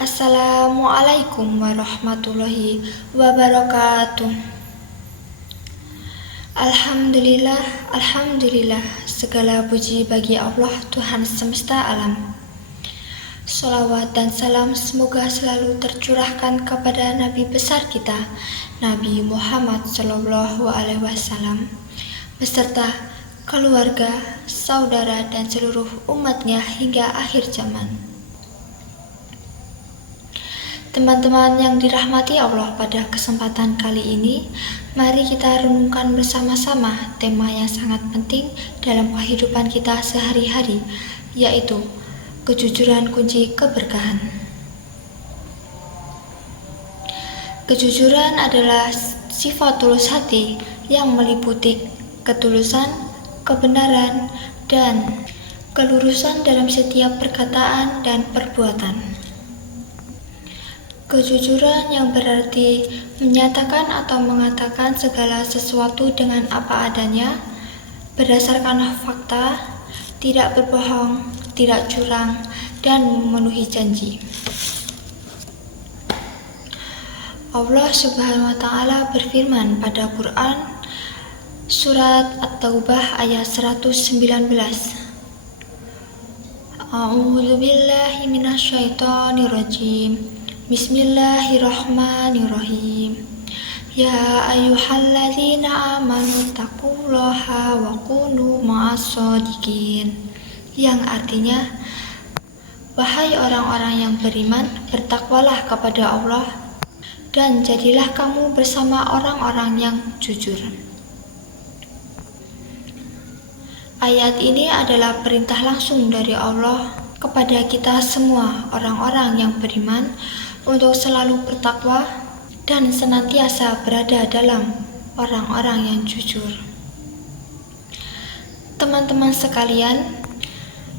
Assalamualaikum warahmatullahi wabarakatuh. Alhamdulillah, segala puji bagi Allah Tuhan semesta alam. Sholawat dan salam semoga selalu tercurahkan kepada Nabi besar kita, Nabi Muhammad SAW, beserta keluarga, saudara, dan seluruh umatnya hingga akhir zaman. Teman-teman yang dirahmati Allah, pada kesempatan kali ini, mari kita renungkan bersama-sama tema yang sangat penting dalam kehidupan kita sehari-hari, yaitu kejujuran kunci keberkahan. Kejujuran adalah sifat tulus hati yang meliputi ketulusan, kebenaran, dan kelurusan dalam setiap perkataan dan perbuatan. Kejujuran yang berarti menyatakan atau mengatakan segala sesuatu dengan apa adanya, berdasarkan fakta, tidak berbohong, tidak curang, dan memenuhi janji. Allah Subhanahu wa Ta'ala berfirman pada Quran Surat At-Taubah ayat 119. A'udzu billahi minasyaitonir rajim. Bismillahirrahmanirrahim. Ya ayyuhalladzina amanu taqullaha wa kunu ma'as-shodiqin. Yang artinya, wahai orang-orang yang beriman, bertakwalah kepada Allah dan jadilah kamu bersama orang-orang yang jujur. Ayat ini adalah perintah langsung dari Allah kepada kita semua orang-orang yang beriman untuk selalu bertakwa dan senantiasa berada dalam orang-orang yang jujur. Teman-teman sekalian,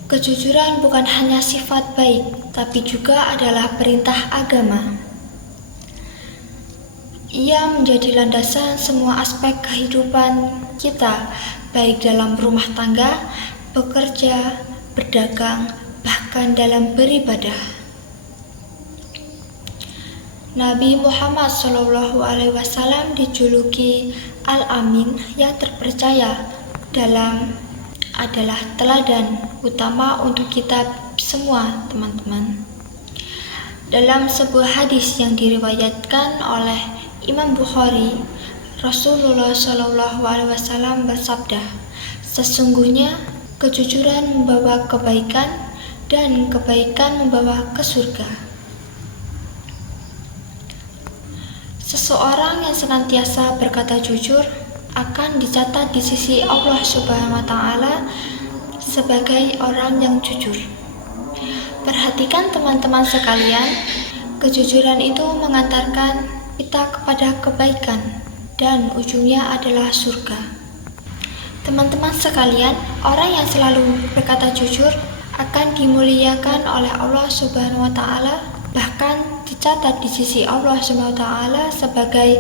kejujuran bukan hanya sifat baik, tapi juga adalah perintah agama. Ia menjadi landasan semua aspek kehidupan kita, baik dalam rumah tangga, bekerja, berdagang, bahkan dalam beribadah. Nabi Muhammad SAW dijuluki Al-Amin yang terpercaya adalah teladan utama untuk kita semua, teman-teman. Dalam sebuah hadis yang diriwayatkan oleh Imam Bukhari, Rasulullah SAW bersabda, "Sesungguhnya kejujuran membawa kebaikan dan kebaikan membawa ke surga." Seseorang yang senantiasa berkata jujur akan dicatat di sisi Allah Subhanahu wa Ta'ala sebagai orang yang jujur. Perhatikan teman-teman sekalian, kejujuran itu mengantarkan kita kepada kebaikan dan ujungnya adalah surga. Teman-teman sekalian, orang yang selalu berkata jujur akan dimuliakan oleh Allah Subhanahu wa Ta'ala, bahkan dicatat di sisi Allah Subhanahu wa Ta'ala sebagai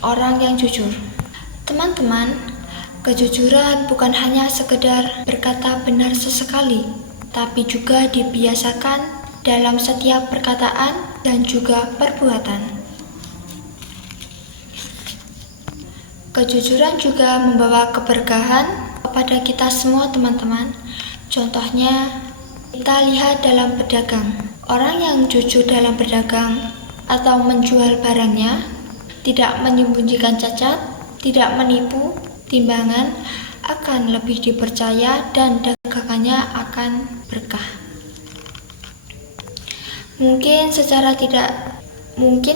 orang yang jujur. Teman-teman, kejujuran bukan hanya sekedar berkata benar sesekali, tapi juga dibiasakan dalam setiap perkataan dan juga perbuatan. Kejujuran juga membawa keberkahan kepada kita semua, teman-teman. Contohnya, kita lihat dalam berdagang. Orang yang jujur dalam berdagang atau menjual barangnya, tidak menyembunyikan cacat, tidak menipu timbangan, akan lebih dipercaya dan dagangannya akan berkah. Mungkin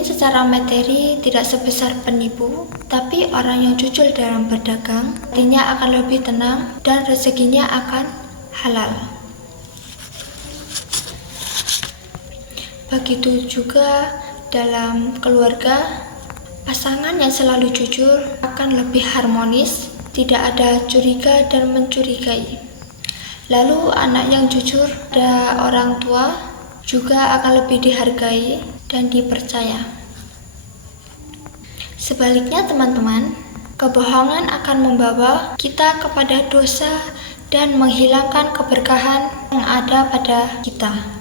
secara materi tidak sebesar penipu, tapi orang yang jujur dalam berdagang artinya akan lebih tenang dan rezekinya akan halal. Begitu juga dalam keluarga, pasangan yang selalu jujur akan lebih harmonis, tidak ada curiga dan mencurigai. Lalu anak yang jujur pada orang tua juga akan lebih dihargai dan dipercaya. Sebaliknya, teman-teman, kebohongan akan membawa kita kepada dosa dan menghilangkan keberkahan yang ada pada kita.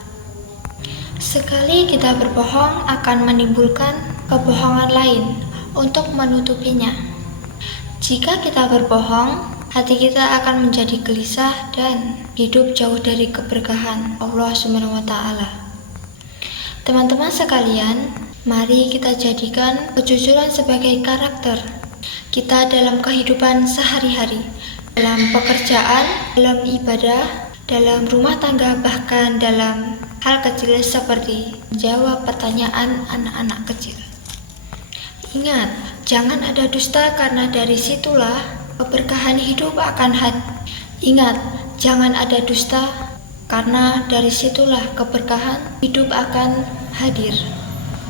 Sekali kita berbohong akan menimbulkan kebohongan lain untuk menutupinya. Jika kita berbohong, hati kita akan menjadi gelisah dan hidup jauh dari keberkahan Allah Subhanahu wa Ta'ala. Teman-teman sekalian, mari kita jadikan kejujuran sebagai karakter kita dalam kehidupan sehari-hari, dalam pekerjaan, dalam ibadah, dalam rumah tangga, bahkan dalam hal kecil seperti menjawab pertanyaan anak-anak kecil. Ingat, jangan ada dusta karena dari situlah keberkahan hidup akan hadir. Ingat, jangan ada dusta karena dari situlah keberkahan hidup akan hadir.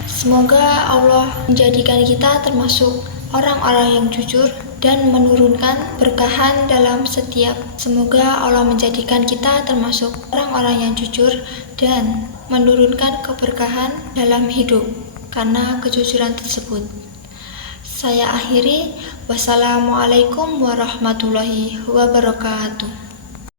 Semoga Allah menjadikan kita termasuk orang-orang yang jujur dan menurunkan berkahan dalam setiap. Semoga Allah menjadikan kita termasuk orang-orang yang jujur dan menurunkan keberkahan dalam hidup karena kejujuran tersebut. Saya akhiri. Wassalamualaikum warahmatullahi wabarakatuh.